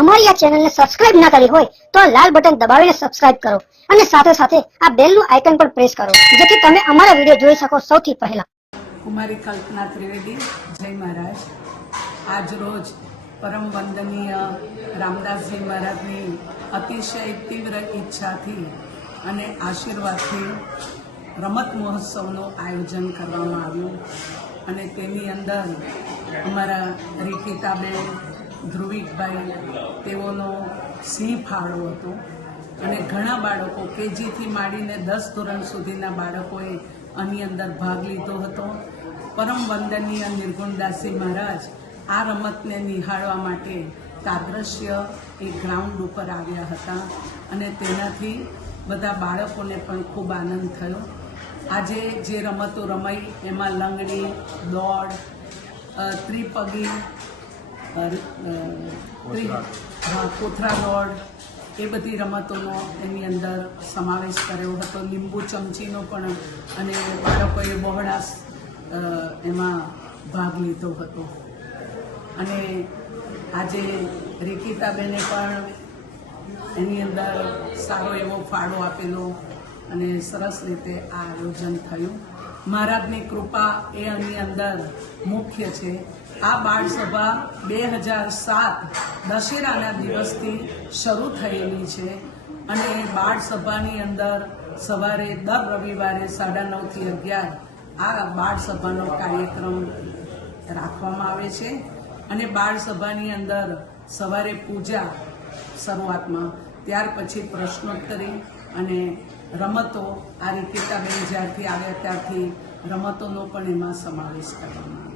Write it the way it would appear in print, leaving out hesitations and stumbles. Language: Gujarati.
અમારી આ ચેનલને સબસ્ક્રાઇબ ના કરી હોય તો લાલ બટન દબાવીને સબસ્ક્રાઇબ કરો અને સાથે સાથે આ બેલનું આઇકન પણ પ્રેસ કરો જેથી તમે અમારા વિડિયો જોઈ શકો સૌથી પહેલા। कुमारी कल्पना त्रिवेदी जय महाराज। आज रोज परम वंदनीय रामदासजी महाराजनी अतिशय तीव्र इच्छाथी अने आशीर्वादथी रमत महोत्सवનું आयोजन કરવામાં આવ્યું અને તેની અંદર અમારા રીકિતાબેન ધ્રુવિકભાઈ તેઓનો સિંહ ફાળો હતો અને ઘણા બાળકો કેજીથી માંડીને 10 ધોરણ સુધીના બાળકોએ આની અંદર ભાગ લીધો હતો। પરમ વંદનીય નિર્ગુણદાસજી મહારાજ આ રમતને નિહાળવા માટે તાદ્રશ્ય એક ગ્રાઉન્ડ ઉપર આવ્યા હતા અને તેનાથી બધા બાળકોને પણ ખૂબ આનંદ થયો। આજે જે રમતો રમાઈ એમાં લંગડી, દોડ, ત્રિપગી, કોથરા દોડ એ બધી રમતોનો એની અંદર સમાવેશ કર્યો હતો। લીંબુ ચમચીનો પણ અને બાળકોએ બહોળા એમાં ભાગ લીધો હતો અને આજે રીકિતાબેને પણ એની અંદર સારો એવો ફાળો આપેલો અને સરસ રીતે આ આયોજન થયું। મહારાજની કૃપા એ આની અંદર મુખ્ય છે। આ બાળસભા 2007 દશેરાના દિવસથી શરૂ થયેલી છે અને બાળસભાની અંદર સવારે દર રવિવારે 9:30 થી 11 આ બાળસભાનો કાર્યક્રમ રાખવામાં આવે છે અને બાળસભાની અંદર સવારે પૂજા શરૂઆતમાં, ત્યાર પછી પ્રશ્નોત્તરી અને રમતો। આ રીકિતાબેન જ્યારથી આવ્યા ત્યારથી રમતોનો પણ એમાં સમાવેશ કરવામાં આવ્યો।